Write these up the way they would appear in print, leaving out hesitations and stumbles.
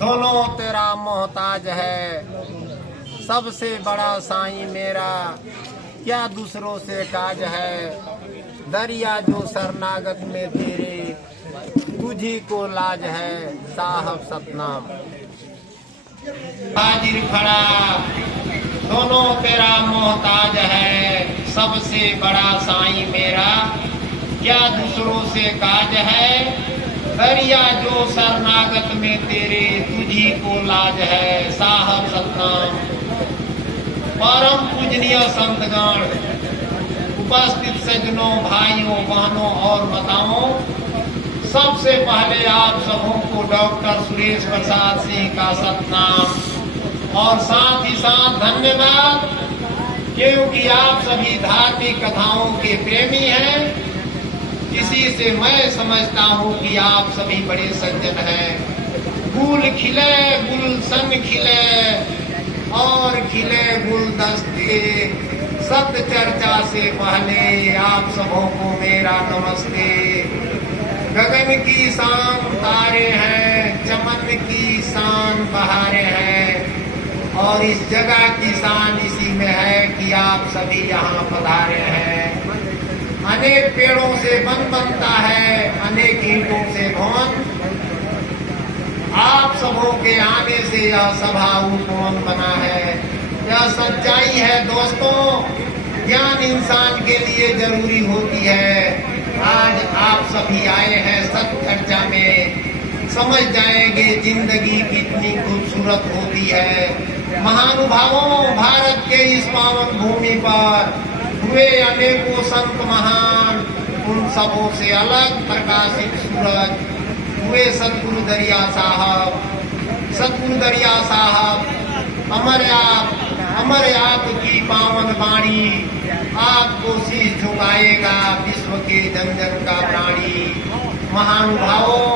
दोनों तेरा मोहताज है, सबसे बड़ा साईं मेरा, क्या दूसरों से काज है। दरिया जो शरणागत में तेरे, तुझी को लाज है साहब सतनाम। हाजिर खड़ा दोनों तेरा मोहताज है, सबसे बड़ा साईं मेरा, क्या दूसरों से काज है। दरिया जो शरणागत में तेरे, तुझी को लाज है साहब सतनाम। परम पूजनीय संतगण, उपस्थित सज्जनों, भाइयों, बहनों और माताओं, सबसे पहले आप सबों को डॉक्टर सुरेश प्रसाद सिंह का सतनाम और साथ ही साथ धन्यवाद, क्योंकि आप सभी धार्मिक कथाओं के प्रेमी हैं। इसी से मैं समझता हूँ कि आप सभी बड़े सज्जन हैं। फूल खिले गुलशन खिले और खिले गुलदस्ते, सत्य चर्चा से पहले आप सबों को मेरा नमस्ते। गगन की शान तारे हैं, चमन की शान बहारे हैं, और इस जगह की शान इसी में है कि आप सभी यहाँ पधारे हैं। अनेक पेड़ों से वन बनता है, अनेक ईंटों से भवन, आप सबों के आने से यह सभा उपवन बना है। यह सच्चाई है दोस्तों, ज्ञान इंसान के लिए जरूरी होती है। आज आप सभी आए हैं सत्य चर्चा में, समझ जाएंगे जिंदगी कितनी खूबसूरत होती है। महानुभावों, भारत के इस पावन भूमि पर हुए अनेकों संत महान, उन सबों से अलग प्रकाशित सूरज हुए सतगुरु दरिया साहब। सतगुरु दरिया साहब अमर आप की पावन वाणी, आपको शीश झुकाएगा विश्व के जन जन का प्राणी। महानुभावों,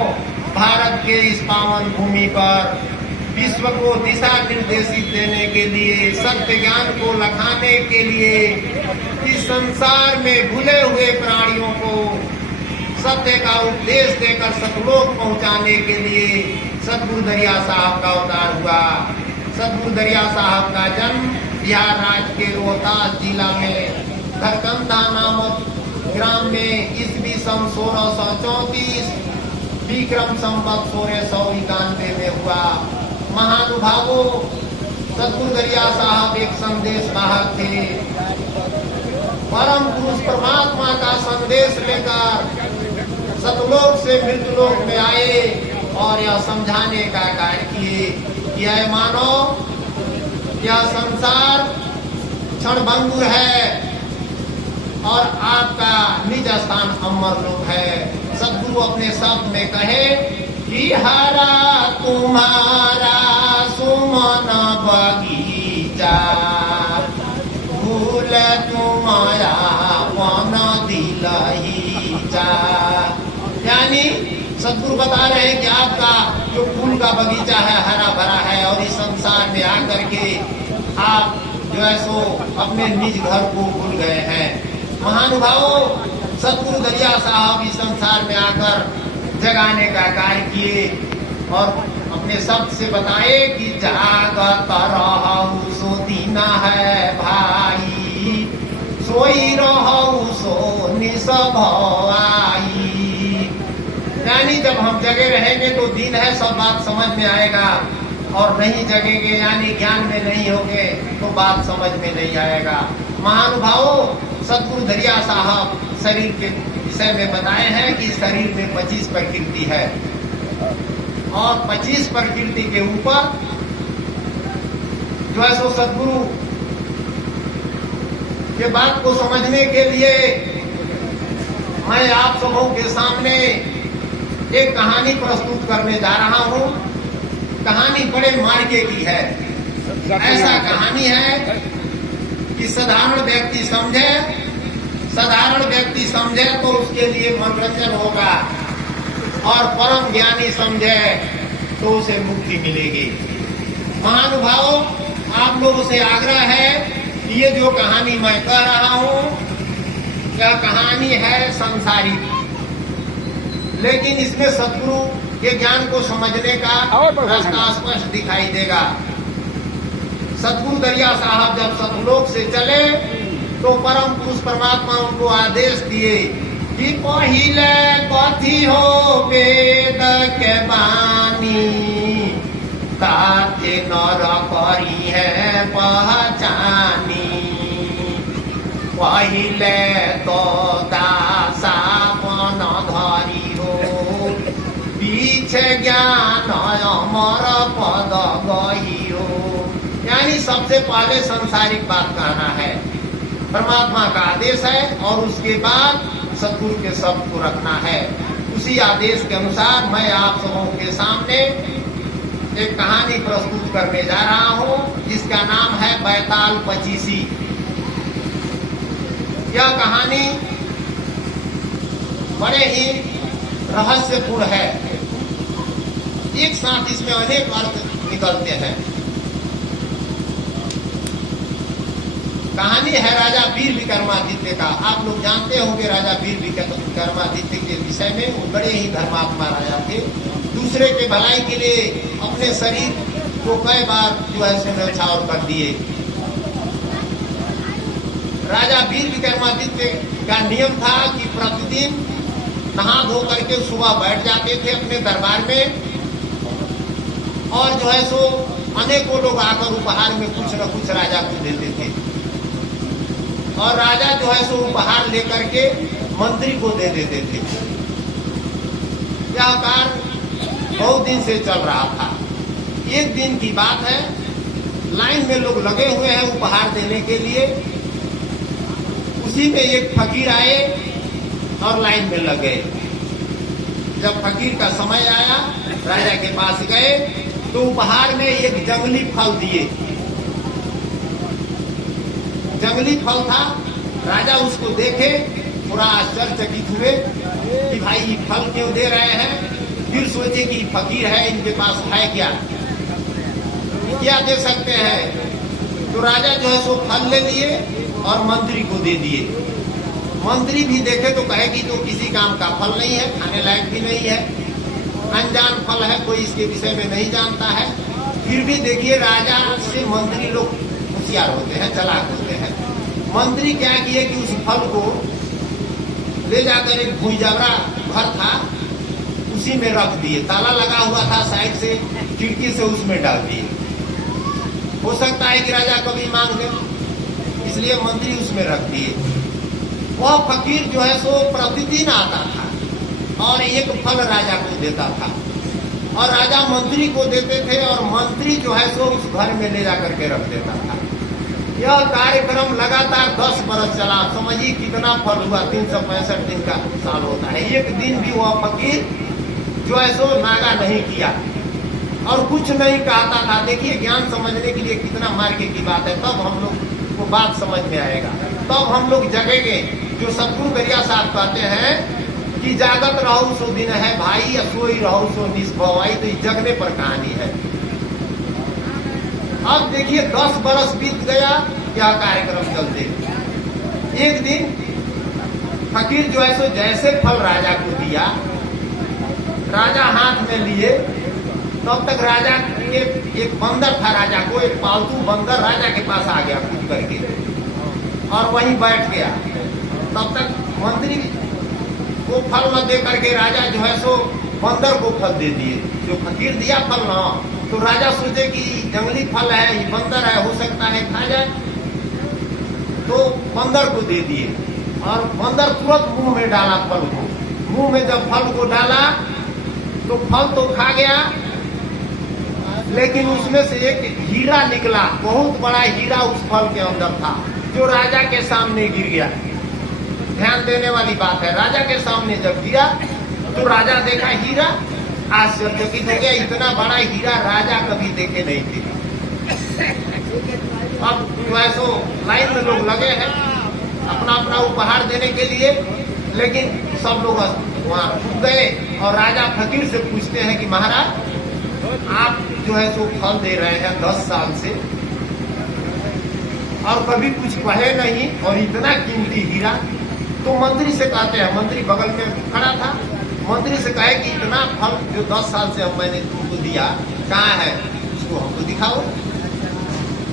भारत के इस पावन भूमि पर विश्व को दिशा निर्देशित देने के लिए, सत्य ज्ञान को लखाने के लिए, इस संसार में भूले हुए प्राणियों को सत्य का उपदेश देकर सतलोक पहुंचाने के लिए सतगुरु दरिया साहब का अवतार हुआ। सतगुरु दरिया साहब का जन्म बिहार राज्य के रोहतास जिला में धरकंधा नामक ग्राम में ईस्वी सन 1634 विक्रम संवत 1691 में हुआ। महानुभावों, सतगुरु दरिया साहब एक संदेश वाहक थे। परम पुरुष परमात्मा का संदेश लेकर सतलोक से मृतलोक में आए और यह समझाने का कार्य किए कि ऐ मानव, यह संसार क्षणभंगुर है और आपका निज स्थान अमर लोक है। सतगुरु अपने शब्द में कहे कि हरा तुम्हारा सुमन बगीचा, फूल तुम्हारा वन दिलहीचा। यानी सतगुरु बता रहे हैं कि आपका जो फूल का बगीचा है हरा भरा है, और इस संसार में आकर के आप जो है सो अपने निज घर को भूल गए हैं। महानुभावों, सतगुरु दरिया साहब इस संसार में आकर जगाने का कार्य किए और अपने शब्द से बताए कि जागत रहु सो दीना है भाई, सोई रहु सो निस भवाई। यानी जब हम जगे रहेंगे तो दिन है, सब बात समझ में आएगा, और नहीं जगेंगे यानी ज्ञान में नहीं होंगे तो बात समझ में नहीं आएगा। महानुभावों, सतगुरु दरिया साहब शरीर के विषय में बताए हैं कि शरीर में 25 प्रकृति है, और 25 प्रकृति के ऊपर जो है सो सतगुरु के बात को समझने के लिए मैं आप सबों के सामने एक कहानी प्रस्तुत करने जा रहा हूँ। कहानी बड़े मार्के की है। ऐसा कहानी है कि साधारण व्यक्ति समझे तो उसके लिए मनोरंजन होगा, और परम ज्ञानी समझे तो उसे मुक्ति मिलेगी। महानुभावों, आप लोगों से आग्रह है कि ये जो कहानी मैं कह रहा हूँ, यह कहानी है संसारिक, लेकिन इसमें सतगुरु ये ज्ञान को समझने का रास्ता स्पष्ट दिखाई देगा। सतगुरु दरिया साहब जब सतलोक से चले तो परम पुरुष परमात्मा उनको आदेश दिए कि पहिले कथी हो वेद के बानी, ताते नर करी है पहचानी। पहिले तो दासा पन धरी हो, पीछे ज्ञान अमर पद गही हो। यानी सबसे पहले सांसारिक बात कहना है, परमात्मा का आदेश है, और उसके बाद सतगुरु के शब्द को रखना है। उसी आदेश के अनुसार मैं आप सबों के सामने एक कहानी प्रस्तुत करने जा रहा हूं, जिसका नाम है बैताल पचीसी। यह कहानी बड़े ही रहस्यपूर्ण है। एक साथ इसमें अनेक अर्थ निकलते हैं। कहानी है राजा वीर विक्रमादित्य का। आप लोग जानते होंगे राजा वीर विक्रमादित्य के विषय में। वो बड़े ही धर्मात्मा राजा थे। दूसरे के भलाई के लिए अपने शरीर को कई बार जो है सो न्यौछावर कर दिए। राजा वीर विक्रमादित्य का नियम था कि प्रतिदिन नहा धो करके सुबह बैठ जाते थे अपने दरबार में, और जो है सो अनेकों लोग आकर उपहार में कुछ न कुछ राजा को देते थे, और राजा जो है सो उपहार लेकर के मंत्री को दे देते थे। यह कार्य बहुत दिन से चल रहा था। एक दिन की बात है, लाइन में लोग लगे हुए हैं उपहार देने के लिए। उसी में एक फकीर आए और लाइन में लग गए। जब फकीर का समय आया, राजा के पास गए तो उपहार में एक जंगली फल दिए। जंगली फल था। राजा उसको देखे, थोड़ा आश्चर्यचकित हुए कि भाई ये फल क्यों दे रहे हैं। फिर सोचे कि फकीर है, इनके पास है क्या दे सकते हैं। तो राजा जो है सो फल ले लिए और मंत्री को दे दिए। मंत्री भी देखे तो कहे कि तो किसी काम का फल नहीं है, खाने लायक भी नहीं है, अनजान फल है, कोई इसके विषय में नहीं जानता है। फिर भी देखिए राजा से मंत्री लोग होशियार होते हैं, चालाक होते हैं। मंत्री क्या किए कि उस फल को ले जाकर एक भुईजबरा घर था, उसी में रख दिए। ताला लगा हुआ था साइड से, खिड़की से उसमें डाल दिए। हो सकता है कि राजा कभी मांग दे, इसलिए मंत्री उसमें रख दिए। वह फकीर जो है सो प्रतिदिन आता था और एक फल राजा को देता था, और राजा मंत्री को देते थे, और मंत्री जो है सो उस घर में ले जाकर के रख देता था। यह कार्यक्रम लगातार 10 बरस चला। समझिए कितना फल हुआ। 365 दिन का साल होता है। एक दिन भी वह फकीर जो है सो नागा नहीं किया और कुछ नहीं कहता था। देखिए ज्ञान समझने के लिए कितना मार्ग की बात है, तब हम लोग को बात समझ में आएगा, तब हम लोग जगेंगे। जो सतगुरु दरिया साहब कहते हैं कि जागत रहो सो दिन है भाई, या सोई रहो सो निष्भवाई। तो जगने पर कहानी है। अब देखिए 10 बरस बीत गया, क्या कार्यक्रम चलते। एक दिन फकीर जो है सो जैसे फल राजा को दिया, राजा हाथ में लिए, तब तक राजा के एक बंदर था। राजा को एक पालतू बंदर राजा के पास आ गया कूद करके और वहीं बैठ गया। तब तक मंत्री को फल न दे करके राजा जो है सो बंदर को फल दे दिए। जो फकीर दिया फल ना, तो राजा सोचे कि जंगली फल है, ये बंदर है, हो सकता है खा जाए, तो बंदर को दे दिए। और बंदर तुरंत मुंह में डाला फल को। मुंह में जब फल को डाला तो फल तो खा गया, लेकिन उसमें से एक हीरा निकला। बहुत बड़ा हीरा उस फल के अंदर था, जो राजा के सामने गिर गया। ध्यान देने वाली बात है, राजा के सामने जब गिरा तो राजा देखा हीरा, आश्चर्यचकित हो गया। इतना बड़ा हीरा राजा कभी देखे नहीं थे। अब जो है सो लाइन में लोग लगे हैं अपना अपना उपहार देने के लिए, लेकिन सब लोग वहाँ रुक गए। और राजा फकीर से पूछते हैं कि महाराज आप जो है सो फल दे रहे हैं 10 साल से, और कभी कुछ कहे नहीं, और इतना कीमती हीरा। तो मंत्री से कहते हैं, मंत्री बगल में खड़ा था, मंत्री से कहे कि इतना फल जो 10 साल से मैंने तुमको दिया कहाँ है, उसको हमको दिखाओ।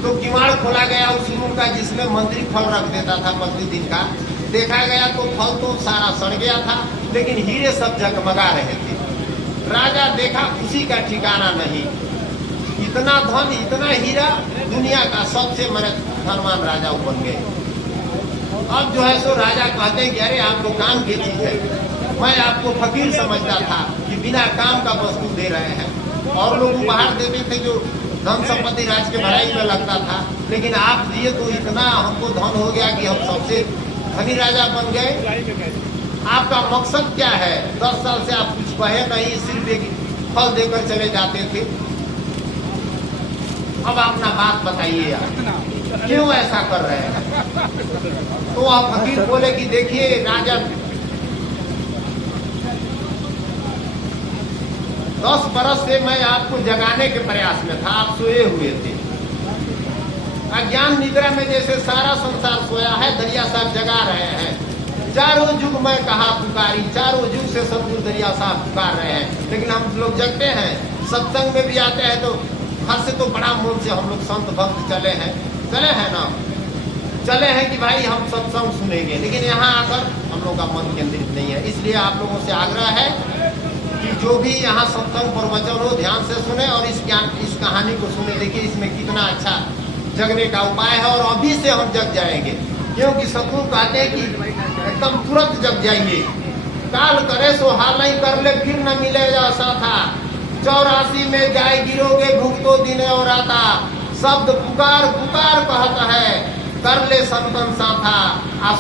तो किवाड़ खोला गया उस रूम का जिसमें मंत्री फल रख देता था प्रतिदिन का। देखा गया तो फल तो सारा सड़ गया था, लेकिन हीरे सब जगमगा रहे थे। राजा देखा, खुशी का ठिकाना नहीं। इतना धन, इतना हीरा, दुनिया का सबसे धनवान राजा बन गए। अब जो है सो राजा कहते हैं कि अरे आप तो काम की चीज है, मैं आपको फकीर समझता था कि बिना काम का वस्तु दे रहे हैं। और लोग उपहार देते थे जो धन संपत्ति राज के भराई में लगता था, लेकिन आप दिए तो इतना हमको धन हो गया कि हम सबसे धनी राजा बन गए। आपका मकसद क्या है? 10 साल से आप कुछ कहे नहीं, सिर्फ एक फल देकर चले जाते थे। अब अपना बात बताइए यार, क्यों ऐसा कर रहे हैं? तो आप फकीर बोले कि देखिए राजा, 10 बरस से मैं आपको जगाने के प्रयास में था, आप सोए हुए थे। अज्ञान निद्रा में जैसे सारा संसार सोया है, दरिया साहब जगा रहे हैं। चारों युग में कहा पुकारी, चारों युग से सतगुरु दरिया साहब पुकार रहे हैं, लेकिन हम लोग जगते हैं। सत्संग में भी आते हैं तो हर से तो बड़ा मन से हम लोग संत भक्त चले हैं ना, चले हैं कि भाई हम सत्संग सुनेंगे, लेकिन यहाँ आकर हम लोग का मन केंद्रित नहीं है। इसलिए आप लोगों से आग्रह है कि जो भी यहाँ सत्संग प्रवचन हो ध्यान से सुने और इस कहानी को सुने। देखिए इसमें कितना अच्छा जगने का उपाय है, और अभी से हम जग जाएंगे, क्योंकि सतगुरु कहते हैं कि एकदम तुरंत जग जाइए। काल करे सो हाल नहीं, कर ले फिर न मिले ऐसा था। 84 में जाए गिरोगे भुगतो दिन और आता। शब्द पुकार पुकार कहता है, कर ले संतन साथा।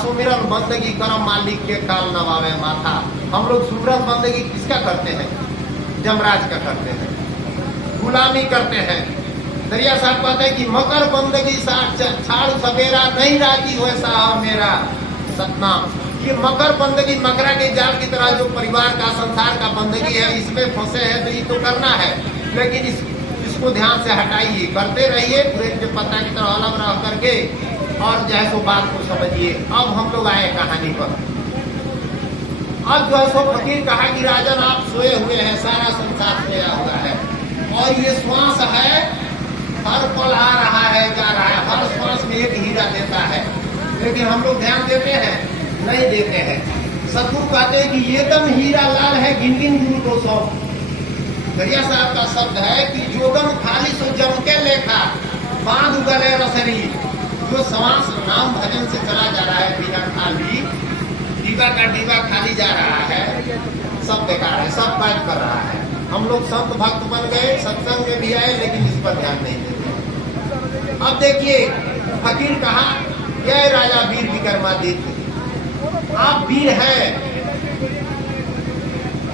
सुमिरन बंदगी करम मालिक के काल नवावे माथा। हम लोग सुमिरन बंदगी किसका करते हैं? जमराज का करते हैं, गुलामी करते हैं। दरिया साहब कहते हैं कि मकर बंदगी छाड़ सवेरा, नहीं राजी हुए साहब मेरा सतनाम। ये मकर बंदगी, मकरा के जाल की तरह जो परिवार का संसार का बंदगी है, इसमें फंसे हैं तो ये तो करना है, लेकिन इसको ध्यान से हटाइए, करते रहिए प्रेम के पत्ता की तरह अलग रह करके, और जो है सो बात को समझिए। अब हम लोग आए कहानी पर। अब जो है सो फकीर कहा कि राजन आप सोए हुए हैं, सारा संसार सोया हुआ है, और ये श्वास है हर पल आ रहा है जा रहा है, हर श्वास में एक हीरा देता है, लेकिन हम लोग ध्यान देते हैं? नहीं देते हैं। सतगुरु कहते हैं कि ये दम हीरा लाल है, गिन गिन गुरु को सौ। दरिया साहब का शब्द है कि जोगम खाली सो जम के लेखा, बांध गले रसरी। जो श्वास नाम भजन से चला जा रहा है बिना खाली, डिब्बा का डिब्बा खाली जा रहा है, सब बेकार है, सब बात कर रहा है। हम लोग संत भक्त बन गए, सत्संग में भी आए, लेकिन इस पर ध्यान नहीं देते। अब देखिए फकीर कहा, जय राजा वीर विक्रमादित्य, आप वीर हैं,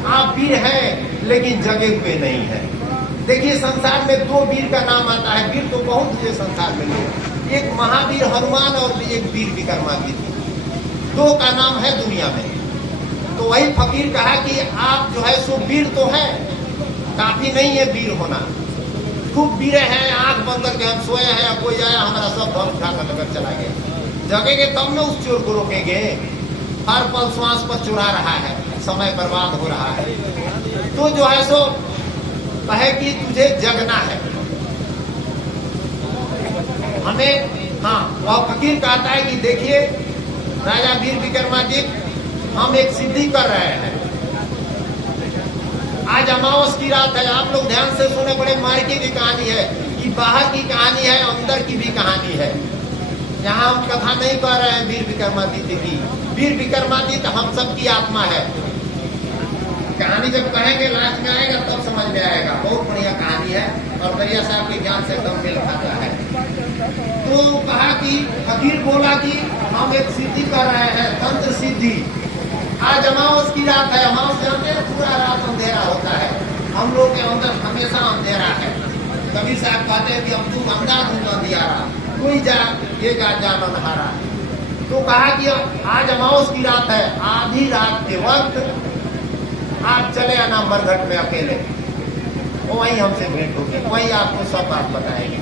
आप वीर हैं, लेकिन जगे हुए नहीं हैं। देखिए संसार में 2 वीर का नाम आता है। वीर तो बहुत हुए संसार में लोग, एक महावीर हनुमान और एक वीर विक्रमादित्य, 2 का नाम है दुनिया में। तो वही फकीर कहा कि आप जो है सो वीर तो है, काफी नहीं है वीर होना। खूब वीर हैं, आंख बंद करके हम सोए हैं, कोई आया हमारा सब धन उठाकर लेकर चला गया। जगेंगे तब न उस चोर को रोकेंगे। हर पल श्वास पर चुरा रहा है, समय बर्बाद हो रहा है। तो जो है सो कहे कि तुझे जगना है हमें। हाँ, वह फकीर कहता है कि देखिए राजा वीर विक्रमादित्य, हम एक सिद्धि कर रहे हैं। आज अमावस की रात है, आप लोग ध्यान से सुने, बड़े मार्के की कहानी है कि बाहर की कहानी है, अंदर की भी कहानी है। यहाँ हम कथा नहीं कर रहे हैं वीर विक्रमादित्य की। वीर विक्रमादित्य हम सब की आत्मा है। कहानी जब कहेंगे लास्ट में आएगा तब समझ में आएगा। बहुत बढ़िया कहानी है और दरिया साहब के ज्ञान से एकदम मेल खाता है। तो कहा कि फकीर बोला कि हम एक सिद्धि कर रहे हैं, तंत्र सिद्धि। आज अमावस की रात है, अमावस जानते हैं पूरा रात अंधेरा होता है, हम लोग के अंदर हमेशा अंधेरा है। कबीर साहब कहते हैं कि अब तू अंधा धुंध अंधियारा, कोई जा ये जान नहारा। तो कहा कि आज अमावस की रात है, आधी रात के वक्त आप चले आना मरघट में अकेले, वहीं हमसे भेंट होगी, वहीं आपको सब बात बताएंगे।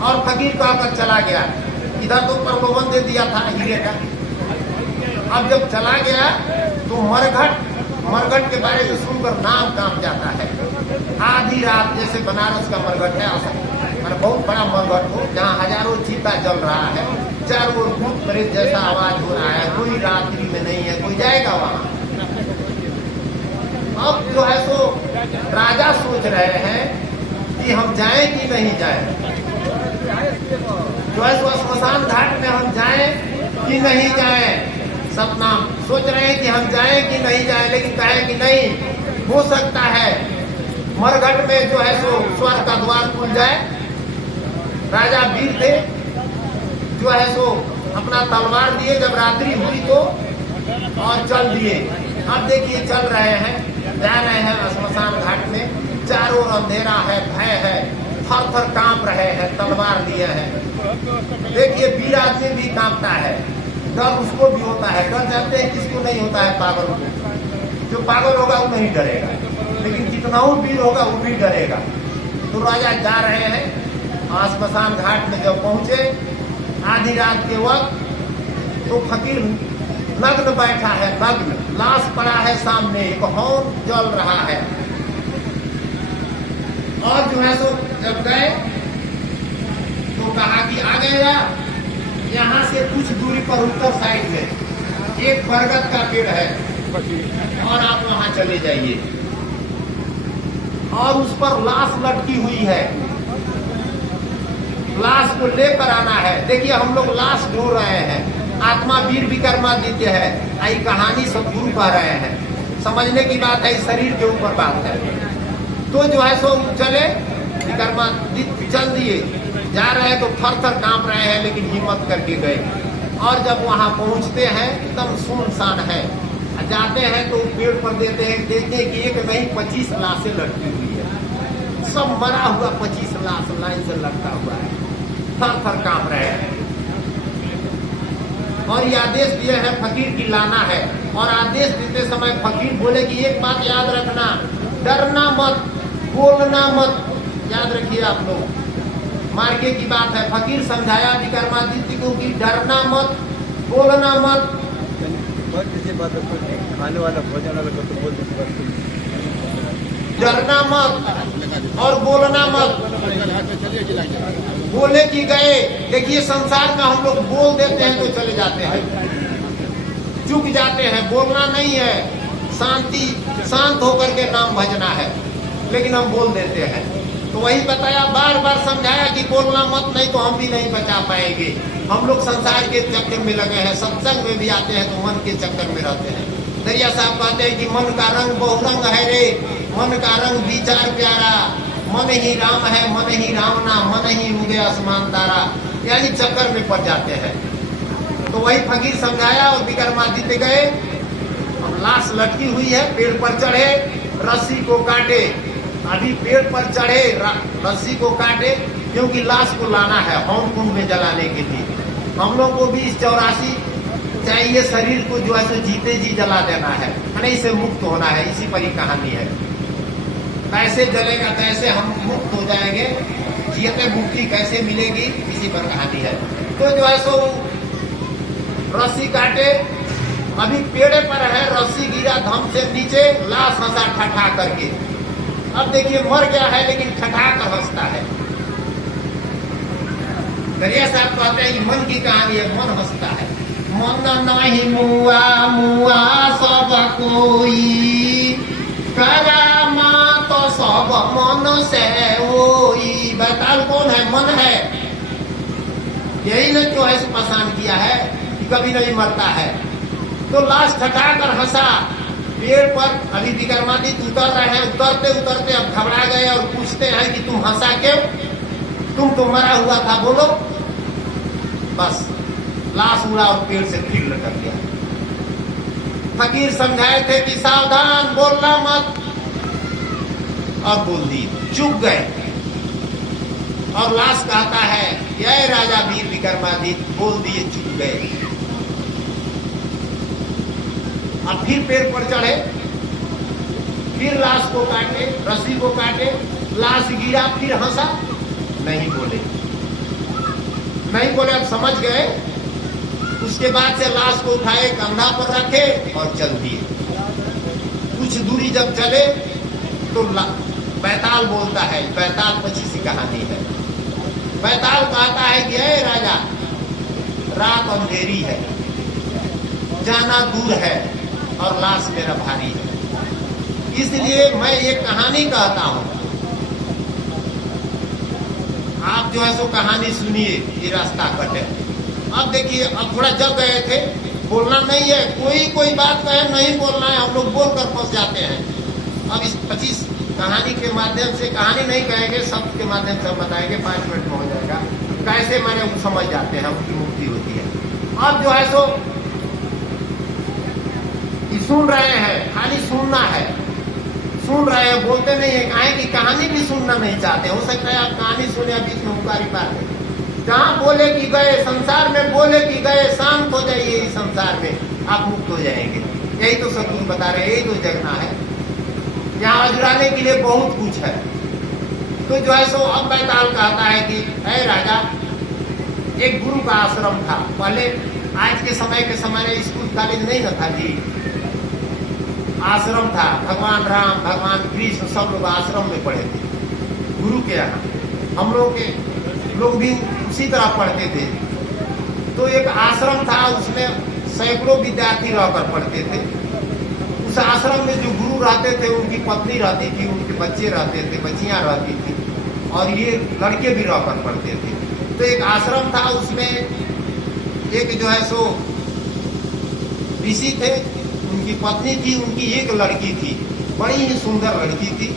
और फकीर को आकर चला गया। इधर तो प्रलोभन दे दिया था हीरे का। अब जब चला गया तो मरघट मरघट के बारे में सुनकर नाम कांप जाता है। आधी रात जैसे बनारस का मरघट है, बहुत बड़ा मरघट हो जहाँ हजारों चीता जल रहा है, चारों ओर भूत प्रेत जैसा आवाज हो रहा है, कोई रात्रि में नहीं है, कोई जाएगा वहाँ? अब जो है सो राजा सोच रहे हैं कि हम जाएं कि नहीं जाएं, जो है सो श्मशान घाट में हम जाएं कि नहीं जाएं। सपना सोच रहे हैं कि हम जाएं कि नहीं जाएं, लेकिन कहें कि नहीं, हो सकता है मरघट में जो है सो स्वर्ग का द्वार खुल जाए। राजा वीर थे, जो है सो अपना तलवार दिए जब रात्रि हुई तो, और चल दिए। अब देखिए चल रहे हैं, जा रहे हैं श्मशान घाट में, चारों ओर अंधेरा है, भय है, थर थर कांप रहे हैं, तलवार लिए हैं। देखिए वीर आदमी भी कांपता है, डर उसको भी होता है। डर जानते हैं किसको नहीं होता है? पागल को। जो पागल होगा वो नहीं डरेगा, लेकिन कितना वीर होगा वो भी डरेगा। तो राजा जा रहे हैं, श्मशान घाट में जब पहुंचे आधी रात के वक्त, तो फकीर नग्न बैठा है, नग्न, लाश पड़ा है सामने, एक हौन जल रहा है। और जो है सो जब गए तो कहा कि आ गया, यहाँ से कुछ दूरी पर उत्तर साइड में एक बरगद का पेड़ है और आप वहां चले जाइए, और उस पर लाश लटकी हुई है, लाश को लेकर आना है। देखिए हम लोग लाश ढूंढ रहे हैं, आत्मा वीर विक्रमादित्य है, आई कहानी सदगुरु कह रहे हैं, समझने की बात है, शरीर के ऊपर बात है। तो जो है सो चले, विक्रमादित्य चल दिए, जा रहे हैं तो थर थर कांप रहे हैं, लेकिन हिम्मत करके गए। और जब वहां पहुंचते हैं एकदम सुनसान है, जाते हैं तो पेड़ पर देते हैं, देखते हैं कि एक नहीं 25 लाशें लटकी हुई है, सब मरा हुआ 25 लाश लाइन से लटका हुआ है, थर थर कांप रहे हैं। और ये आदेश दिए हैं फकीर की लाना है। और आदेश देते समय फकीर बोले कि एक बात याद रखना, डरना मत, बोलना मत, याद रखिए आप लोग, मार्के की बात है। फकीर समझाया विक्रमादित्य को कि डरना मत, बोलना मत। खाने वाला भोजन वाला को तो बोल दीजिए, डरना मत और बोलना मत। बोले कि गए, देखिए संसार में हम लोग बोल देते हैं तो चले जाते हैं, चुक जाते हैं, बोलना नहीं है, शांत होकर के नाम भजना है, लेकिन हम बोल देते हैं। तो वही बताया, बार बार समझाया कि बोलना मत, नहीं तो हम भी नहीं बचा पाएंगे। हम लोग संसार के चक्कर में लगे हैं, सत्संग में भी आते हैं तो मन के चक्कर में रहते हैं। दरिया साहब कहते हैं कि मन का रंग बहुरंग है रे, मन का रंग विचार प्यारा, मन ही राम है, मन ही रावना, मन ही उगे आसमान तारा, यानी चक्कर में पड़ जाते हैं। तो वही फकीर समझाया और विक्रमादित्य गए। अब लाश लटकी हुई है, पेड़ पर चढ़े, रस्सी को काटे, अभी पेड़ पर चढ़े, रस्सी को काटे, क्योंकि लाश को लाना है हवन कुंड में जलाने के लिए। हम लोग को भी इस 84 चाहिए, शरीर को जो है सो जीते जी जला देना है, नहीं से मुक्त होना है, इसी पर ही कहानी है। कैसे जलेगा, कैसे हम मुक्त हो जाएंगे, जीते मुक्ति कैसे मिलेगी, इसी पर कहानी है। तो जो है सो रस्सी काटे, अभी पेड़े पर है, रस्सी गिरा धम से नीचे, लाश हंसा ठठा करके। अब देखिए मर गया है लेकिन ठठा कर हंसता है। दरिया साहब कहते हैं कि मन की कहानी है, मन हंसता है। मन नहीं मुआ मुआ सब कोई, करामा तो सब मन से होई। बैताल कौन है? मन है। यही ने जो है परेशान किया है कि कभी नहीं मरता है। तो लाश ठठा कर हंसा पेड़ पर। अभी विक्रमादित्य उतर रहे हैं, उतरते उतरते अब घबरा गए और पूछते हैं कि तुम हंसा क्यों, तुम तो मरा हुआ था, बोलो। बस लाश उड़ा और पेड़ से फिर लटक गया। फकीर समझाए थे कि सावधान, बोलना मत, और बोल दिए, चुप गए। और लाश कहता है, यह राजा वीर विक्रमादित्य, बोल दिए, चुप गए। अब फिर पेड़ पर चढ़े, फिर लाश को काटे, रस्सी को काटे, लाश गिरा, फिर हंसा, नहीं बोले, नहीं बोले। अब समझ गए। उसके बाद से लाश को उठाए, कंधा पर रखे और चल दिए। कुछ दूरी जब चले तो बैताल बोलता है, बैताल पक्षी की कहानी है। बैताल कहता है कि ऐ राजा, रात अंधेरी है, जाना दूर है और लाश मेरा भारी है, इसलिए मैं ये कहानी कहता हूं। आप जो है सो कहानी सुनिए, ये रास्ता कटे। अब देखिए, अब थोड़ा जग गए थे, बोलना नहीं है, कोई बात कहे नहीं बोलना है, हम लोग बोल कर फंस जाते हैं। अब इस 25 कहानी के माध्यम से, कहानी नहीं कहेंगे, शब्द के माध्यम से हम बताएंगे, 5 मिनट में हो जाएगा। कैसे मैंने वो समझ जाते हैं, उनकी मुक्ति होती है। अब जो है सो सुन रहे हैं, खाली सुनना है, सुन रहे हैं, बोलते नहीं है। काहे कि कहानी भी सुनना नहीं चाहते। हो सकता है आप कहानी सुने, बीच में हुकारी पार गए, जहां बोले कि गए, संसार में बोले कि गए, शांत हो जाइए, इस संसार में आप मुक्त हो जाएंगे। यही तो सतगुरु बता रहे, यही तो जगना है। यहाँ अजुराने के लिए बहुत कुछ है। तो जो है सो अब बैताल कहता है कि है राजा, एक गुरु का आश्रम था। पहले आज के समय स्कूल कॉलेज नहीं न था जी, आश्रम था। भगवान राम, भगवान कृष्ण सब लोग आश्रम में पढ़े थे गुरु के यहाँ। हम लोग भी उसी तरह पढ़ते थे। तो एक आश्रम था, उसमें सैकड़ों विद्यार्थी रहकर पढ़ते थे। उस आश्रम में जो गुरु रहते थे, उनकी पत्नी रहती थी, उनके बच्चे रहते थे, बच्चियां रहती थी, और ये लड़के भी रहकर पढ़ते थे। तो एक आश्रम था, उसमें एक जो है सो ऋषि थे, उनकी पत्नी थी, उनकी एक लड़की थी, बड़ी ही सुंदर लड़की थी।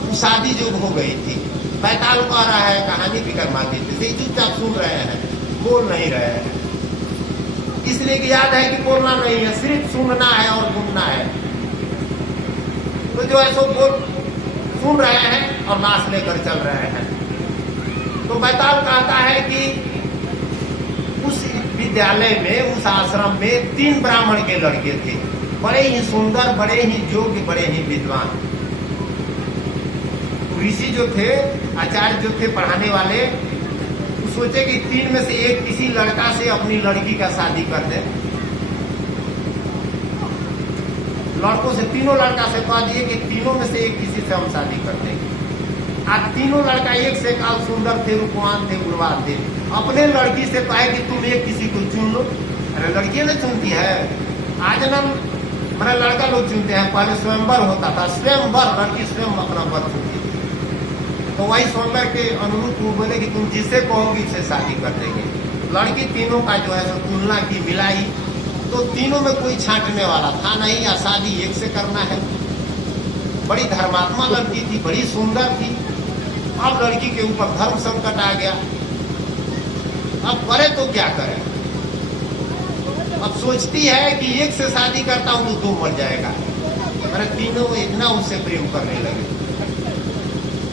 वो शादी जो हो गई थी। बैताल कह रहा है, कहानी फिकर मांगी थी, चुपचाप सुन रहे हैं, बोल नहीं रहे हैं, इसलिए कि याद है कि बोलना नहीं है, सिर्फ सुनना है और सुनना है। तो जो है सो बोल सुन रहे हैं और लाश लेकर चल रहे हैं। तो बैताल कहता है कि उस विद्यालय में, उस आश्रम में 3 ब्राह्मण के लड़के थे, बड़े ही सुंदर, बड़े ही योग्य, बड़े ही विद्वान। ऋषि जो थे, आचार्य जो थे पढ़ाने वाले, वो सोचे कि 3 में से एक किसी लड़का से अपनी लड़की का शादी कर दे। लड़कों से, तीनों लड़का से कह दिए कि तीनों में से एक किसी से हम शादी कर देंगे। आज तीनों लड़का एक से काल सुंदर थे, रूपवान थे, गुणवान थे। अपने लड़की से कहे कि तुम एक किसी को चुन लो। अरे लड़की नहीं चुनती है, आज ना मेरा लड़का लोग चुनते हैं। पहले स्वयंवर होता था, स्वयंवर, लड़की स्वयं अपना वर चुनती थी। तो वही स्वयंवर के अनुरूप वो बोले कि तुम जिससे कहोगी उससे शादी कर देंगे। लड़की तीनों का जो है सो तुलना की, मिलाई, तो तीनों में कोई छांटने वाला था नहीं, या शादी एक से करना है। बड़ी धर्मात्मा लड़की थी, बड़ी सुंदर थी। अब लड़की के ऊपर धर्म संकट आ गया। अब करे तो क्या करे? अब सोचती है कि एक से शादी करता हूं तो 2 मर जाएगा। अरे तीनों इतना उससे प्रेम करने लगे,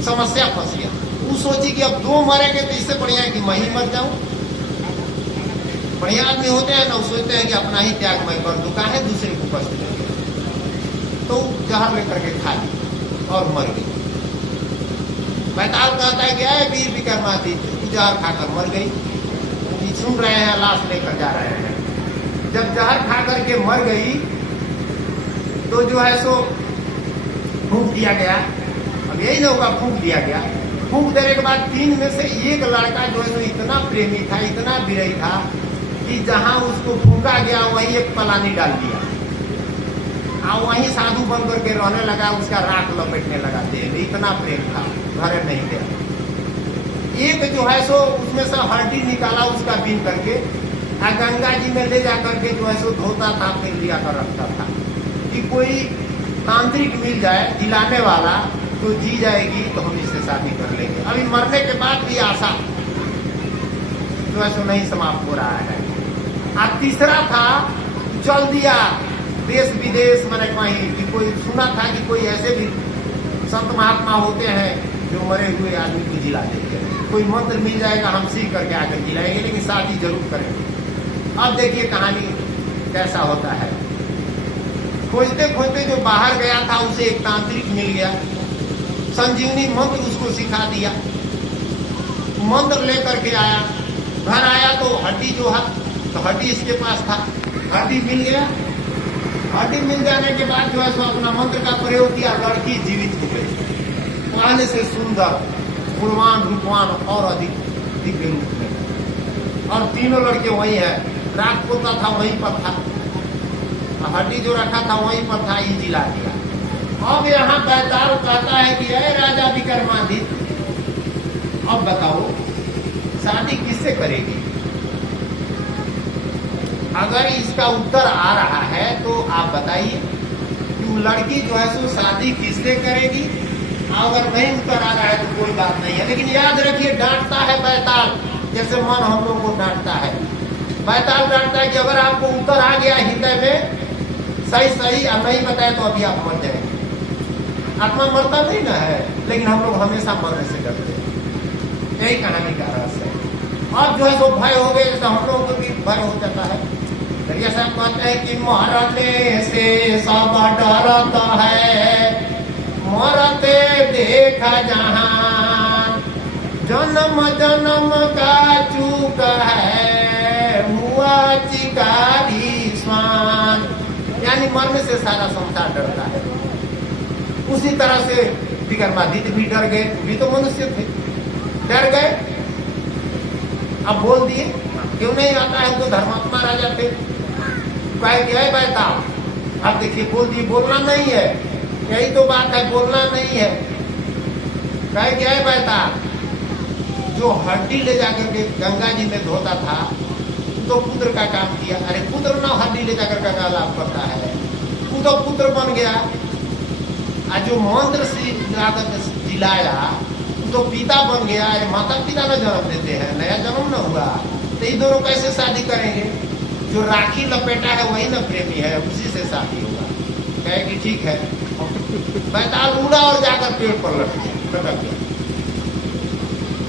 समस्या फंस गया। वो सोची कि अब 2 मरेंगे तो इससे बढ़िया है कि मैं ही मर जाऊं। बढ़िया आदमी होते हैं ना, वो सोचते हैं कि अपना ही त्याग मैं कर दूं, काहे दूसरे को कष्ट देंगे। तो जहर लेकर के खा ली और मर गई। बैताल कहता है कि आए वीर विक्रमादित्य, जहर खाकर मर गई। सुन रहे हैं, लाश लेकर जा रहे हैं। जब जहर खा करके मर गई तो जो है सो फूंक दिया गया। अब यही ना होगा, फूंक दिया गया। फूंक देने के बाद 3 में से एक लड़का जो है सो इतना प्रेमी था, इतना विरही था कि जहां उसको फूंका गया वहीं एक पलानी डाल दिया और वहीं साधु बन करके रहने लगा। उसका राख लपेटने लगा देह में, इतना प्रेम था, घरे नहीं गया। एक जो है सो उसमें से हड्डी निकाला उसका बीन करके, गंगा जी में ले जा करके जो है सो धोता था, फिर लिया कर रखता था कि कोई तांत्रिक मिल जाए दिलाने वाला तो जी जाएगी, तो हम इससे शादी कर लेंगे। अभी मरने के बाद भी आशा जो है सो नहीं समाप्त हो रहा है। और तीसरा था, चल दिया देश विदेश, मैंने कहीं कि कोई सुना था कि कोई ऐसे भी संत महात्मा होते हैं जो मरे हुए आदमी को जिला देते हैं। कोई मंत्र मिल जाएगा, हम सीख करके आकर जिलाएंगे, लेकिन शादी जरूर करेंगे। अब देखिए कहानी कैसा होता है। खोजते खोजते जो बाहर गया था उसे एक तांत्रिक मिल गया, संजीवनी मंत्र उसको सिखा दिया। मंत्र लेकर के आया, घर आया तो हड्डी जो है, तो हड्डी इसके पास था, हड्डी मिल गया। हड्डी मिल जाने के बाद जो है सो अपना मंत्र का प्रयोग किया, लड़की जीवित हो गई। पहले से सुंदर, गुणवान, रूपवान और अधिक दिव्य रूप में। और तीनों लड़के वही है, रात पोता था वहीं पर था, हड्डी जो रखा था वहीं पर था, ये जिला दिया। अब यहाँ बैताल कहता है कि अरे राजा विक्रमादित्य, अब बताओ शादी किससे करेगी? अगर इसका उत्तर आ रहा है तो आप बताइए कि वो लड़की जो है सो शादी किससे करेगी। अगर नहीं उत्तर आ रहा है तो कोई बात नहीं है, लेकिन याद रखिए डांटता है बैताल, जैसे मन हम लोग को डांटता है। बैताल डांटता है कि अगर आपको उत्तर आ गया हृदय में सही सही और नहीं बताए तो अभी आप मर जाएंगे। आत्मा मरता नहीं ना है, लेकिन हम लोग हमेशा मरने से डरते हैं। यही कहानी का रहस्य है। अब जो है सो भय हो गए, जैसे हम लोगों को भी भय हो जाता है। दरिया साहब कहते हैं कि मरने से सब डरता है, मरते देखा जहां, जन्म जन्म का चूक है, हुआ चिकारी स्वान। यानी मरने से सारा संसार डरता है। उसी तरह से विक्रमादित्य भी डर गए, भी तो मनुष्य थे, डर गए। अब बोल दिए, क्यों नहीं आता है तो धर्मात्मा राजा थे, कहे कि है बैताल, अब देखिए बोल दिए, बोलना नहीं है, यही तो बात है, बोलना नहीं है। कहे कि है बैताल, जो हड्डी ले जाकर के गंगा जी में धोता था तो पुत्र का काम किया। अरे पुत्र ना हड्डी ले जाकर गंगा लाभ करता है, वो तो पुत्र बन गया। और जो मंत्र से जिलाया तो पिता बन गया। अरे माता पिता न जन्म देते हैं, नया जन्म न हुआ, तो ये दोनों कैसे शादी करेंगे? जो राखी लपेटा है वही न प्रेमी है, उसी से शादी होगा। कहे कि ठीक है। बैताल उड़ा और जाकर पेड़ पर लटक गया,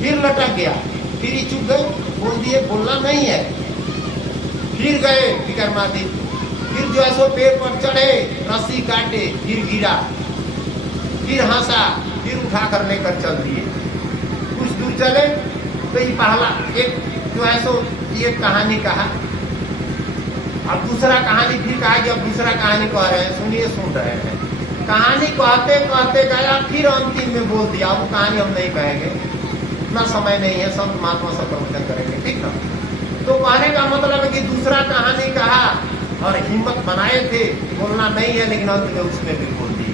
फिर लटक गया, फिर ही चुप गए, बोल दिए बोलना नहीं है। फिर गए विक्रमादित्य, फिर जो है सो पेड़ पर चढ़े, रस्सी काटे, फिर गिरा, फिर हंसा, फिर उठाकर लेकर चल दिए। कुछ दूर चले तो ये पहला एक जो है सो ये कहानी कहा, अब दूसरा कहानी फिर कहा कि अब दूसरा कहानी कह रहे हैं, सुनिए, सुन रहे हैं। कहानी कहते कहते गया, फिर अंतिम में बोल दिया, अब कहानी हम नहीं कहेंगे, इतना समय नहीं है, संत महात्मा सब प्रवचन करेंगे, ठीक ना। तो कहने का मतलब है कि दूसरा कहानी कहा और हिम्मत बनाए थे, बोलना नहीं है, लेकिन अंत में उसमें भी बोल दी।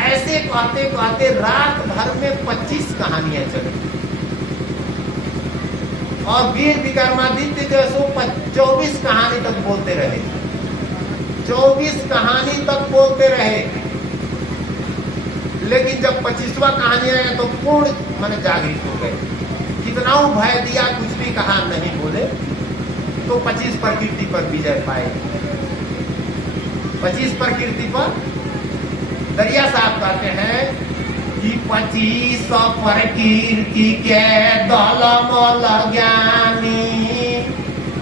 ऐसे कहते कहते रात भर में 25 कहानियां चली और वीर विक्रमादित्य जो सो 24 कहानी तक बोलते रहे, 24 कहानी तक बोलते रहे। लेकिन जब 25वां कहानी आया तो पूर्ण मन जागृत हो गए। कितना भय दिया, कुछ भी कहा, नहीं बोले, तो 25 प्रकृति पर विजय पाए। 25 प्रकृति पर दरिया साहब कहते हैं कि 25 प्रकृति के दलमल ज्ञानी,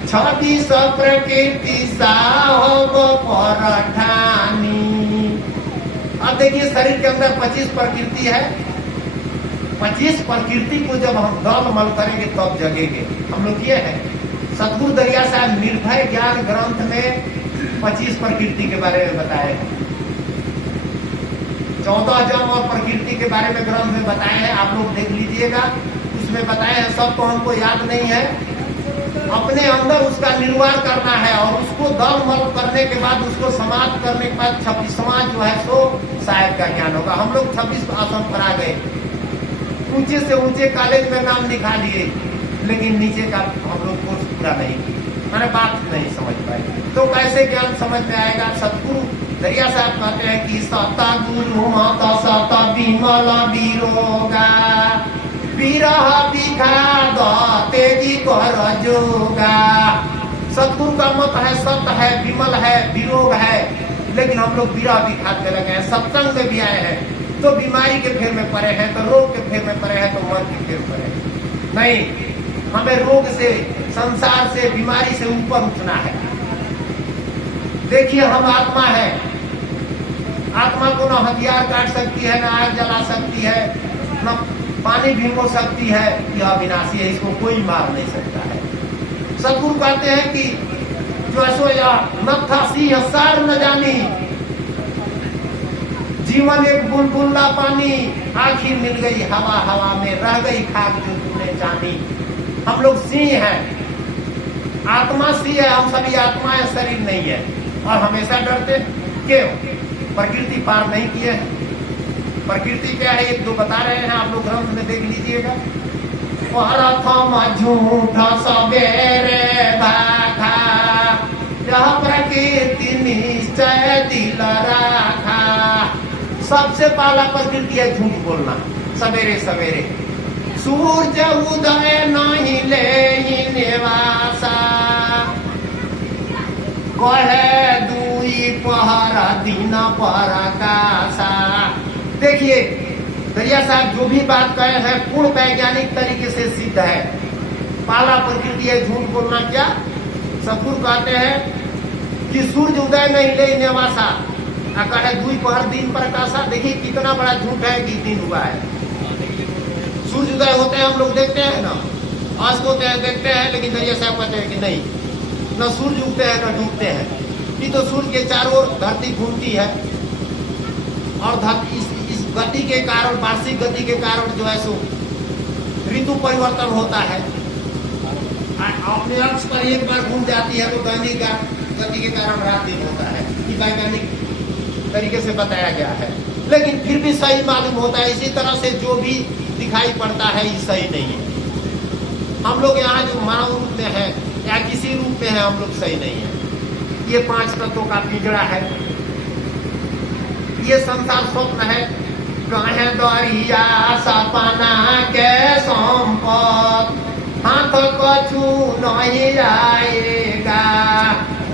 26 प्रकृति साहब पर ठानी। अब देखिए शरीर के अंदर 25 प्रकृति है। 25 प्रकृति को जब हम दलमल करेंगे तब जगेंगे। हम लोग ये है, सतगुरु दरिया साहब निर्भय ज्ञान ग्रंथ में 25 प्रकृति के बारे में बताए हैं। 14 जम और प्रकृति के बारे में ग्रंथ में बताए हैं, आप लोग देख लीजिएगा, उसमें बताए हैं। सब तो हमको याद नहीं है, अपने अंदर उसका निर्वाह करना है और उसको दलमल करने के बाद, उसको समाप्त करने के बाद 26वां जो है सो साहेब का ज्ञान होगा। हम लोग 26 आसन पर आ गए, ऊंचे से ऊंचे कॉलेज में नाम लिखा लिए, लेकिन नीचे का हम लोग कोर्स पूरा नहीं किया, मैंने बात नहीं समझ पाई। तो कैसे ज्ञान समझ में आएगा? सतगुरु दरिया साहब कहते हैं कि सता गुरु माता सता विमला विरोगा, विरह विखा तेजी कर जोगा। सतगुरु का मत है, सत्य है, विमल है, विरोग है, लेकिन हम लोग विरह विखात में लगे हैं। सत्संग में भी आए हैं तो बीमारी के फेर में पड़े हैं, तो रोग के फेर में पड़े हैं, तो मर के फेर पड़े हैं। नहीं, हमें रोग से, संसार से, बीमारी से ऊपर उठना है। देखिए हम आत्मा है, आत्मा को न हथियार काट सकती है, न आग जला सकती है, न पानी भिगो सकती है। यह विनाशी है, इसको कोई मार नहीं सकता है। सतगुरु कहते हैं कि जो या नथा सिंह सार न जानी, जीवन एक बुलबुला पानी, आखिर मिल गई हवा हवा में, रह गई खाक जो तूने जानी। हम लोग सिंह हैं, आत्मा सिंह है, हम सभी आत्मा है, शरीर नहीं है, और हमेशा डरते क्यों? प्रकृति पार नहीं किए हैं। प्रकृति क्या है एक दो बता रहे हैं, आप लोग ग्रंथ में देख लीजिएगा। प्रथम झूठा सवेरे भाखा, यह प्रकृति निश्चय दिल राखा। सबसे पहला प्रकृति है झूठ बोलना सवेरे सवेरे। सूरज उदय नहीं ले निवासा, कहे दुई पहरा दिन पराकाशा। देखिए दरिया साहब जो भी बात कहे हैं पूर्ण वैज्ञानिक तरीके से सिद्ध है। पहला प्रकृति है झूठ बोलना। क्या सतगुरु कहते हैं कि सूर्य उदय नहीं ले निवासा, कहे दुई पहर दिन प्रकाशा। देखिए कितना बड़ा झूठ है कि दिन हुआ है। सूर्य उदय होते हैं हम लोग देखते हैं ना, अस्त होते हैं देखते हैं, लेकिन दरिया साहब कहते हैं कि नहीं, न सूर्य उगते हैं न डूबते हैं। ये तो सूर्य के चारों ओर धरती घूमती है, और धरती इस गति के कारण, वार्षिक गति के कारण जो है सो ऋतु परिवर्तन होता है। अपने अक्ष पर एक बार घूम जाती है तो दैनिक गति के कारण रात दिन होता है। ये वैज्ञानिक तरीके से बताया गया है, लेकिन फिर भी सही मालूम होता है। इसी तरह से जो भी दिखाई पड़ता है ये सही नहीं है। हम लोग यहाँ जो मानव रूप में है या किसी रूप में है, हम लोग सही नहीं है। ये 5 तत्वों का पिंजड़ा है, ये संसार स्वप्न है। कहे दरिया सपना के संपत, हाथ कछु नहीं आएगा।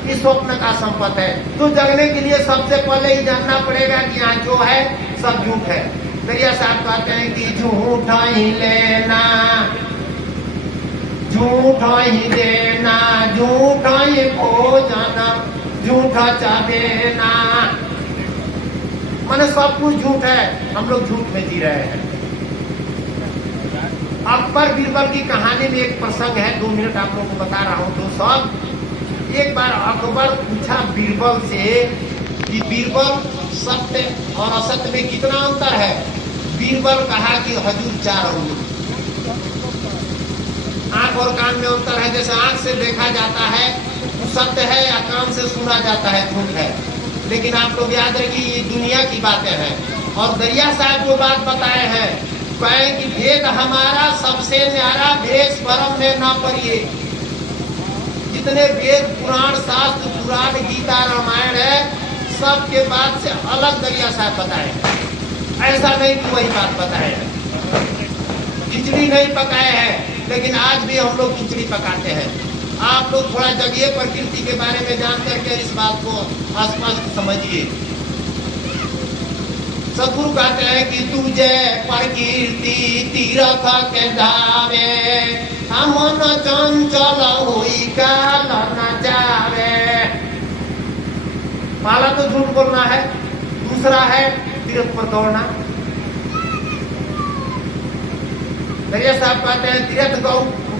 इस स्वप्न का संपत है, तो जगने के लिए सबसे पहले ही जानना पड़ेगा कि यहाँ जो है सब झूठ है। दरिया साहब कहते हैं कि झूठ ही लेना, झूठ ही देना, झूठ ही भोजन, झूठा चाबेना। माने सब कुछ झूठ है, हम लोग झूठ में जी रहे हैं। अकबर बीरबल की कहानी में एक प्रसंग है, 2 मिनट आप लोगों को बता रहा हूँ। दोस्तों, एक बार अकबर पूछा बीरबल से कि बीरबल सत्य और असत्य में कितना अंतर है। बीरबल कहा कि हजूर 4 अंगुल। आंख और कान में अंतर है। जैसे आंख से देखा जाता है सत्य है, या कान से सुना जाता है झूठ है। लेकिन आप लोग याद रखिए ये दुनिया की बातें हैं। और दरिया साहब जो बात बताए हैं, कहे कि भेद हमारा सबसे न्यारा, भेष परम में न पड़िए। जितने वेद पुराण शास्त्र पुराण गीता रामायण है, सबके बात से अलग दरिया साहब बताए हैं। ऐसा नहीं कि वही बात बताए हैं। खिचड़ी नहीं पकाए हैं, लेकिन आज भी हम लोग खिचड़ी पकाते हैं। आप लोग थोड़ा जगिए, प्रकृति के बारे में जान करके इस बात को स्पष्ट समझिए। सतगुरु कहते हैं कि तुझे प्रकृति तीरथ के धावे, मन चंचल होई काल न जावे। पहला तो झूठ बोलना है, दूसरा है तीर्थ पर दौड़ना। दरिया साहब कहते हैं तीर्थ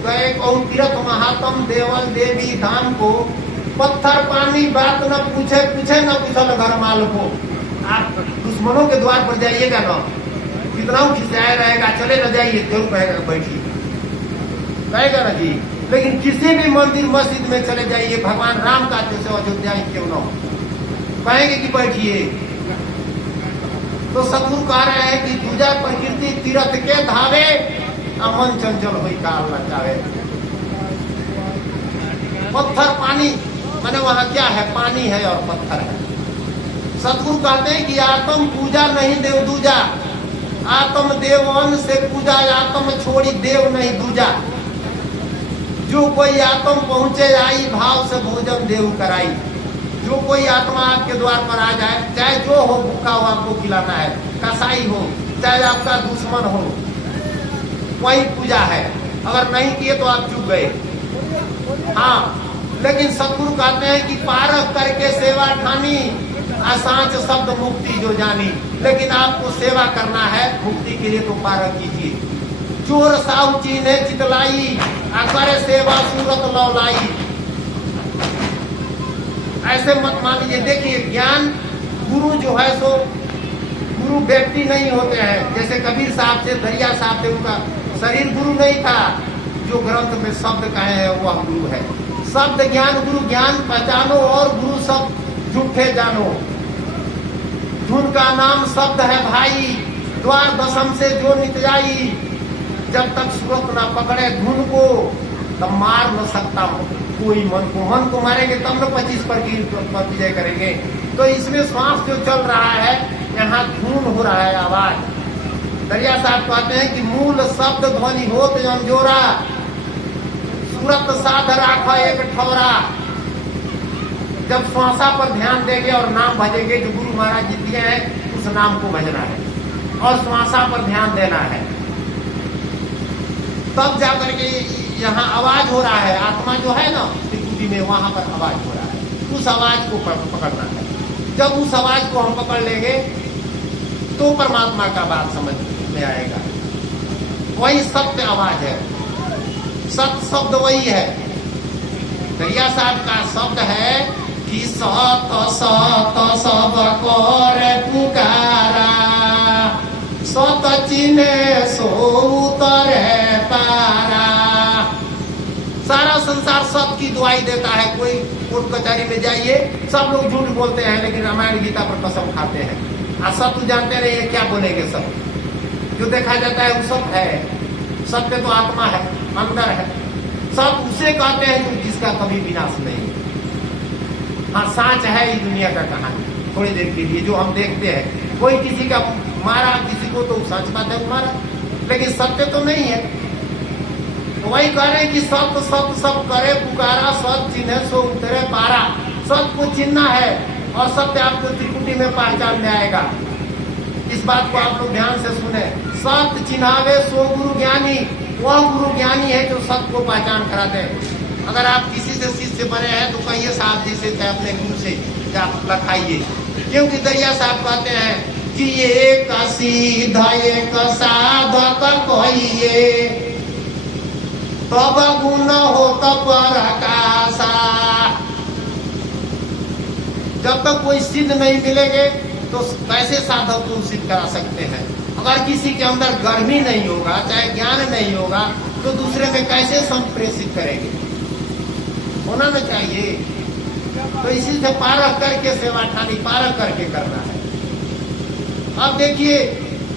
गए कौन तीर्थ महात्म देवल देवी धाम को, पत्थर पानी बात न पूछे, पूछे न पूछल घर माल को। आप दुश्मनों के द्वार पर जाइएगा ना, कितना खिंचाया रहेगा, चले न जाइए, जरूर कहेगा बैठिए, कहेगा ना जी। लेकिन किसी भी मंदिर मस्जिद में चले जाइए, भगवान राम का जैसे अयोध्या क्यों न हो, कहेंगे कि बैठिए। तो सतगुरु कह रहे हैं कि तुझा प्रकृति तीर्थ के धावे, मन चंचल हुई काल न जावे। पत्थर पानी माने वहां क्या है, पानी है और पत्थर है। सतगुरु कहते हैं कि आत्म पूजा नहीं देव दूजा, आत्म देवन से पूजा, आत्म छोड़ी देव नहीं दूजा। जो कोई आत्म पहुंचे आई, भाव से भोजन देव कराई। जो कोई आत्मा आपके द्वार पर आ जाए, चाहे जो हो, भूखा हो आपको खिलाना है, कसाई हो, चाहे आपका दुश्मन हो, वही पूजा है। अगर नहीं किए तो आप चुप गए। हाँ, लेकिन सतगुरु कहते हैं कि पारख करके सेवा ठानी, असांच शब्द मुक्ति जो जानी। लेकिन आपको सेवा करना है मुक्ति के लिए, तो पारख कीजिए। चोर साहु चीने चितलाई, अकर सेवा सूरत लौलाई। ऐसे मत मान लीजिए। देखिए ज्ञान गुरु जो है सो गुरु व्यक्ति नहीं होते हैं। जैसे कबीर साहब से, दरिया साहब से, उनका शरीर गुरु नहीं था। जो ग्रंथ में शब्द कहे हैं वह गुरु है। शब्द ज्ञान गुरु, ज्ञान पहचानो और गुरु सब झूठे जानो। धुन का नाम शब्द है भाई, द्वार दशम से जो नित जाई। जब तक सुरत ना पकड़े धुन को तब मार न सकता कोई मन को। मन को मारेंगे तब न 25 पर विजय करेंगे। तो इसमें श्वास जो चल रहा है, यहाँ धुन हो रहा है, आवाज। दरिया साहब कहते हैं कि मूल शब्द ध्वनि हो तो अंजोरा, सूरत साध राखा एक ठौरा। जब श्वासा पर ध्यान देंगे और नाम भजेंगे, जो गुरु महाराज जी दिए हैं उस नाम को भजना है और श्वासा पर ध्यान देना है, तब जाकर के यहाँ आवाज हो रहा है। आत्मा जो है ना त्रिपुटी में, वहां पर आवाज हो रहा है। उस आवाज को पकड़ना है। जब उस आवाज को हम पकड़ लेंगे तो परमात्मा का बात समझ में आएगा। वही सत्य आवाज है, सत्य शब्द वही है। दरिया साहब का शब्द है कि सत सत सब कर पुकारा, सत चिन्हे सो उतरे तारा। सारा संसार सत्य की दुआई देता है। कोई कोर्ट कचहरी में जाइए, सब लोग झूठ बोलते हैं, लेकिन रामायण गीता पर कसम खाते हैं। सत्य जानते नहीं है क्या बोलेंगे। सब जो देखा जाता है वो सब है। सत्य तो आत्मा है, अंदर है। सब उसे कहते हैं जिसका कभी विनाश नहीं। हाँ, सांच है ये दुनिया का कहानी थोड़ी देर के लिए जो हम देखते हैं। कोई किसी का मारा किसी को तो सांच बात है, मारा, लेकिन सत्य तो नहीं है। तो वही कह रहे हैं कि सत्य सत्य सब करे पुकारा, सत्य चिन्हे सो उतरे पारा। सत्य को चिन्हना है और सत्य आपको त्रिपुटी में पहचान में आएगा। इस बात को आप लोग ध्यान से सुने। सत्य चिन्हावे सो गुरु ज्ञानी। वह गुरु ज्ञानी है जो सत्य को पहचान कराते हैं। अगर आप किसी से शिष्य बने हैं तो कहिए साहब जी से चाहे अपने गुरु से लखाइए। क्योंकि दरिया साहब कहते हैं कि एक सीधा एक साधक कहिए, तब गुण हो तब प्रकाशा। जब तक कोई सिद्ध नहीं मिलेंगे तो कैसे साधक को सिद्ध करा सकते हैं। अगर किसी के अंदर गर्मी नहीं होगा, चाहे ज्ञान नहीं होगा, तो दूसरे में कैसे संप्रेषित करेंगे। होना न चाहिए। तो इसी से पारख करके सेवा ठानी, पारख करके करना है। अब देखिए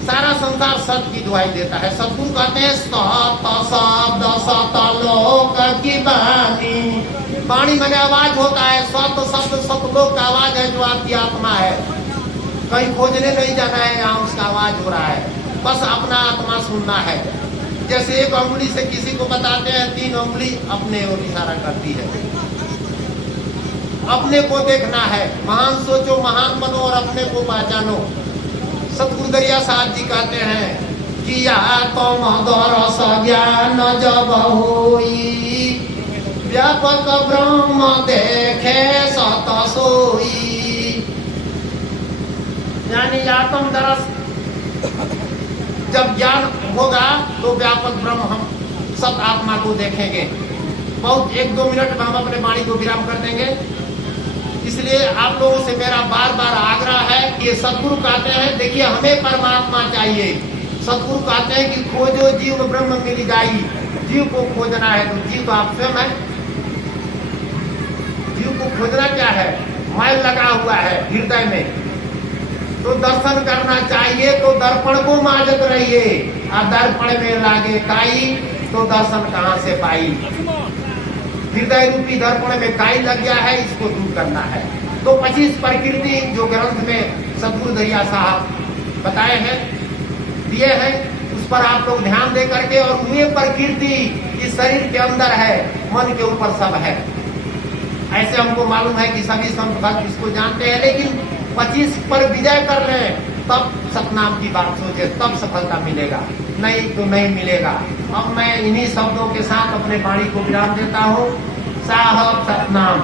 सारा संसार सत्य की दुहाई देता है। सतगुरु कहते हैं सत शब्द सत लोक की वाणी। वाणी मैंने आवाज होता है। सत शब्द सत लोक का आवाज है जो आपकी आत्मा है। कहीं खोजने नहीं जाना है, यहाँ उसका आवाज हो रहा है। बस अपना आत्मा सुनना है। जैसे एक उंगली से किसी को बताते हैं, 3 उंगली अपने ओर इशारा करती है। अपने को देखना है। महान सोचो महान बनो और अपने को पहचानो। सतगुरु दरिया साहब जी कहते हैं कि या तुम दरस ज्ञान जब होई, व्यापक ब्रह्म देखे सत सोई। यानी आत्म दरस जब ज्ञान होगा तो व्यापक ब्रह्म हम सब आत्मा को देखेंगे। बहुत 1-2 मिनट में हम अपने वाणी को विराम कर देंगे। इसलिए आप लोगों से मेरा बार बार आग्रह है कि सतगुरु कहते हैं, देखिए हमें परमात्मा चाहिए। सतगुरु कहते हैं कि खोजो जीव ब्रह्म मिल जाई। जीव को खोजना है तो जीव तो आप स्वयं है। जीव को खोजना क्या है? मैल लगा हुआ है हृदय में, तो दर्शन करना चाहिए। तो दर्पण को माजत रहिए, और दर्पण में लागे काई तो दर्शन कहाँ से पाई। हृदय रूपी दर्पण में काई लग गया है, इसको दूर करना है। तो 25 प्रकृति जो ग्रंथ में सतगुरु दरिया साहब बताए हैं, दिए हैं, उस पर आप लोग ध्यान दे करके, और वे प्रकृति इस शरीर के अंदर है, मन के ऊपर सब है। ऐसे हमको मालूम है कि सभी संत भक्त इसको जानते हैं, लेकिन 25 पर विजय कर लें तब सतनाम की बात सोचे, तब सफलता मिलेगा, नहीं तो नहीं मिलेगा। अब मैं इन्हीं शब्दों के साथ अपने वाणी को विराम देता हूँ। साहब सतनाम।